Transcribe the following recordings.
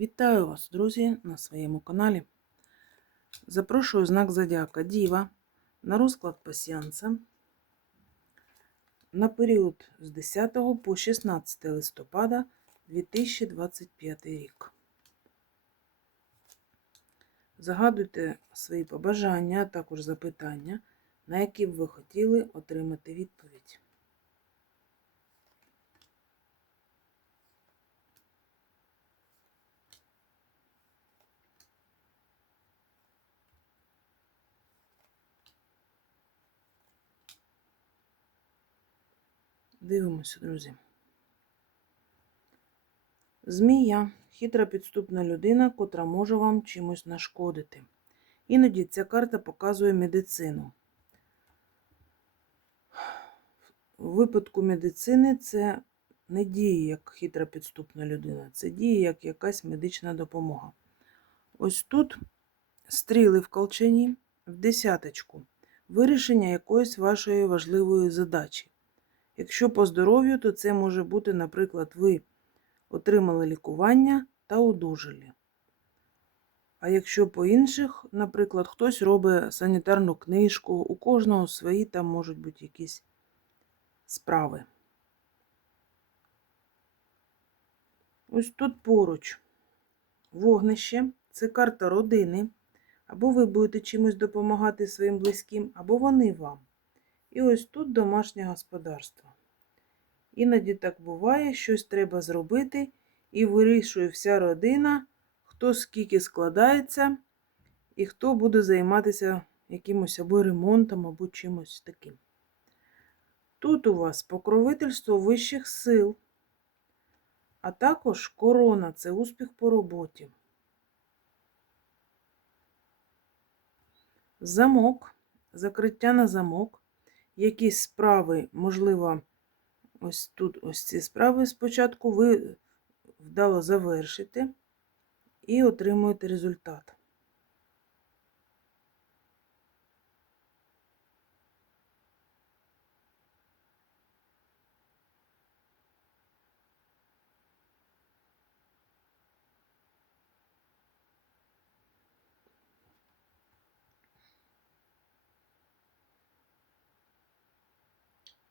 Вітаю вас, друзі, на своєму каналі. Запрошую знак Зодіака Діва на розклад пасіанса на період з 10 по 16 листопада 2025 рік. Загадуйте свої побажання, а також запитання, на які б ви хотіли отримати відповідь. Дивимося, друзі. Змія хитра підступна людина, котра може вам чимось нашкодити. Іноді ця карта показує медицину. У випадку медицини це не діє як хитра підступна людина, це діє як якась медична допомога. Ось тут стріли в колчані в десяточку. Вирішення якоїсь вашої важливої задачі. Якщо по здоров'ю, то це може бути, наприклад, ви отримали лікування та одужали. А якщо по інших, наприклад, хтось робить санітарну книжку, у кожного свої там можуть бути якісь справи. Ось тут поруч вогнище це карта родини. Або ви будете чимось допомагати своїм близьким, або вони вам. І ось тут домашнє господарство. Іноді так буває, щось треба зробити, і вирішує вся родина, хто скільки складається, і хто буде займатися якимось або ремонтом, або чимось таким. Тут у вас покровительство вищих сил, а також корона це успіх по роботі. Замок, закриття на замок, якісь справи, можливо, ось тут ось ці справи спочатку ви вдало завершите і отримуєте результат.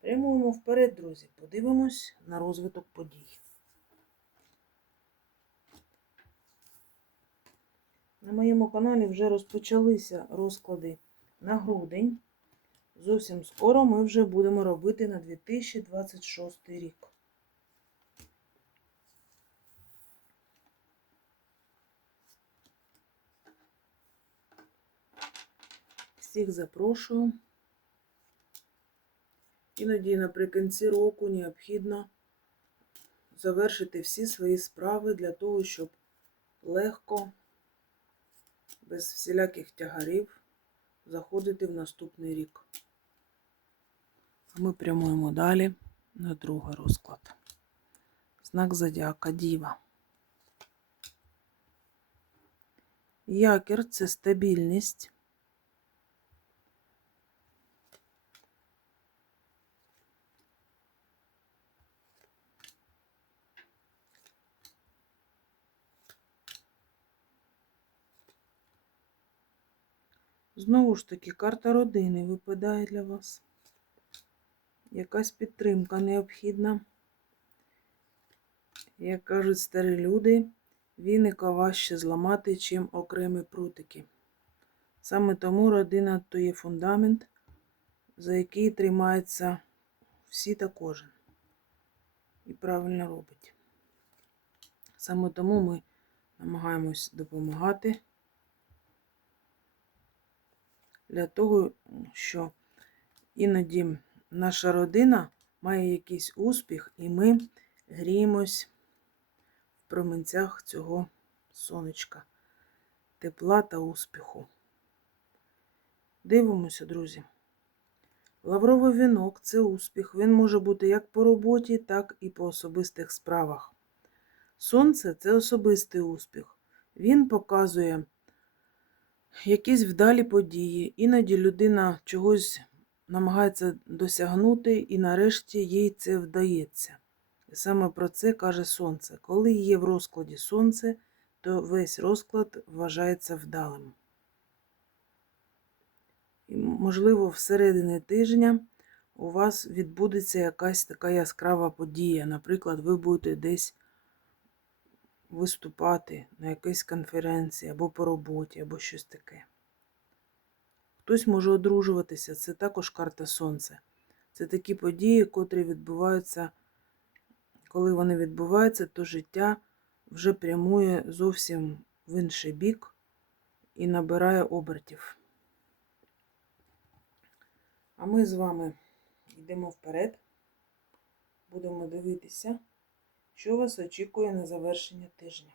Прямуємо вперед, друзі. Подивимось на розвиток подій. На моєму каналі вже розпочалися розклади на грудень. Зовсім скоро ми вже будемо робити на 2026 рік. Всіх запрошую. Іноді наприкінці року необхідно завершити всі свої справи для того, щоб легко, без всіляких тягарів, заходити в наступний рік. Ми прямуємо далі на другий розклад. Знак Зодіака Діва. Якір це стабільність. Знову ж таки, карта родини випадає для вас. Якась підтримка необхідна. Як кажуть старі люди, віника важче зламати, чим окремі прутики. Саме тому родина то є фундамент, за який тримаються всі та кожен. І правильно робить. Саме тому ми намагаємось допомагати для того, що іноді наша родина має якийсь успіх, і ми гріємось в променцях цього сонечка, тепла та успіху. Дивимося, друзі. Лавровий вінок це успіх. Він може бути як по роботі, так і по особистих справах. Сонце це особистий успіх. Він показує якісь вдалі події. Іноді людина чогось намагається досягнути, і нарешті їй це вдається. І саме про це каже сонце. Коли є в розкладі сонце, то весь розклад вважається вдалим. І, можливо, всередині тижня у вас відбудеться якась така яскрава подія. Наприклад, ви будете десь виступати на якійсь конференції або по роботі, або щось таке. Хтось може одружуватися, це також карта Сонця. Це такі події, котрі відбуваються, коли вони відбуваються, то життя вже прямує зовсім в інший бік і набирає обертів. А ми з вами йдемо вперед, будемо дивитися, що вас очікує на завершення тижня.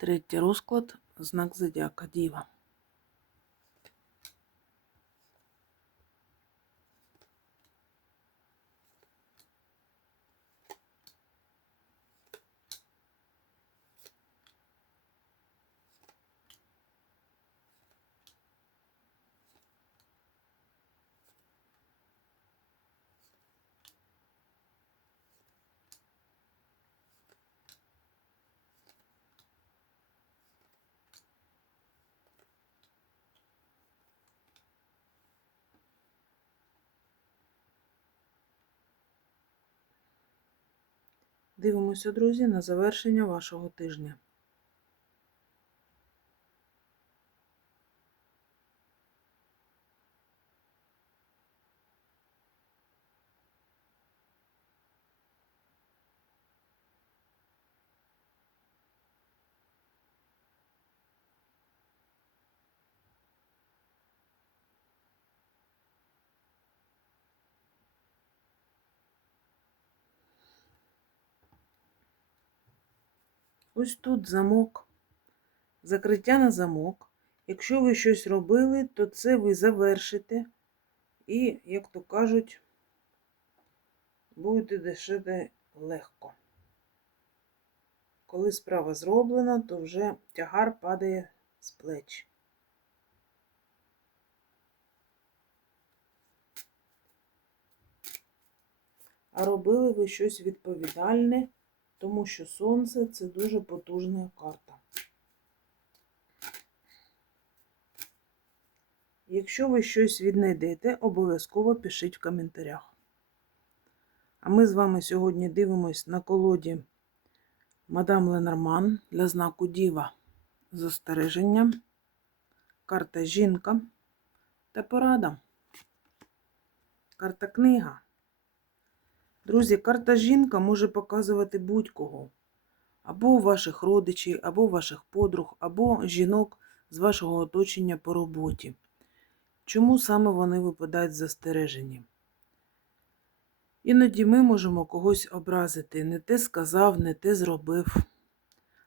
Третій розклад знак зодіака Діва. Дивимося, друзі, на завершення вашого тижня. Ось тут замок, закриття на замок. Якщо ви щось робили, то це ви завершите і, як то кажуть, будете дешити легко. Коли справа зроблена, то вже тягар падає з плеч. А робили ви щось відповідальне, тому що сонце це дуже потужна карта. Якщо ви щось віднайдете, обов'язково пишіть в коментарях. А ми з вами сьогодні дивимось на колоді Мадам Ленорман для знаку Діва застереження, карта жінка та порада. Карта книга. Друзі, карта жінка може показувати будь-кого. Або ваших родичів, або ваших подруг, або жінок з вашого оточення по роботі. Чому саме вони випадають застережені? Іноді ми можемо когось образити, не те сказав, не те зробив.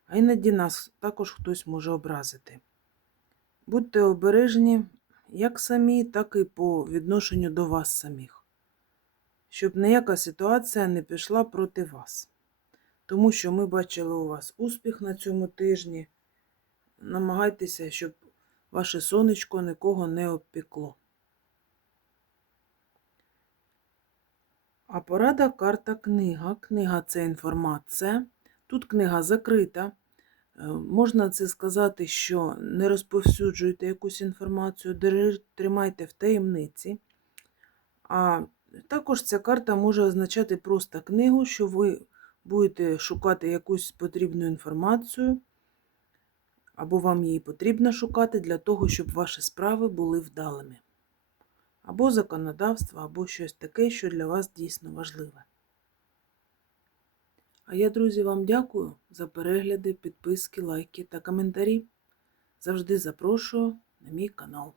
А іноді нас також хтось може образити. Будьте обережні як самі, так і по відношенню до вас самих, щоб ніяка ситуація не пішла проти вас. Тому що ми бачили у вас успіх на цьому тижні. Намагайтеся, щоб ваше сонечко нікого не обпекло. А порада карта книга. Книга це інформація. Тут книга закрита. Е, Можна це сказати, що не розповсюджуйте якусь інформацію, тримайте в таємниці. А також ця карта може означати просто книгу, що ви будете шукати якусь потрібну інформацію, або вам її потрібно шукати для того, щоб ваші справи були вдалими. Або законодавство, або щось таке, що для вас дійсно важливе. А я, друзі, вам дякую за перегляди, підписки, лайки та коментарі. Завжди запрошую на мій канал.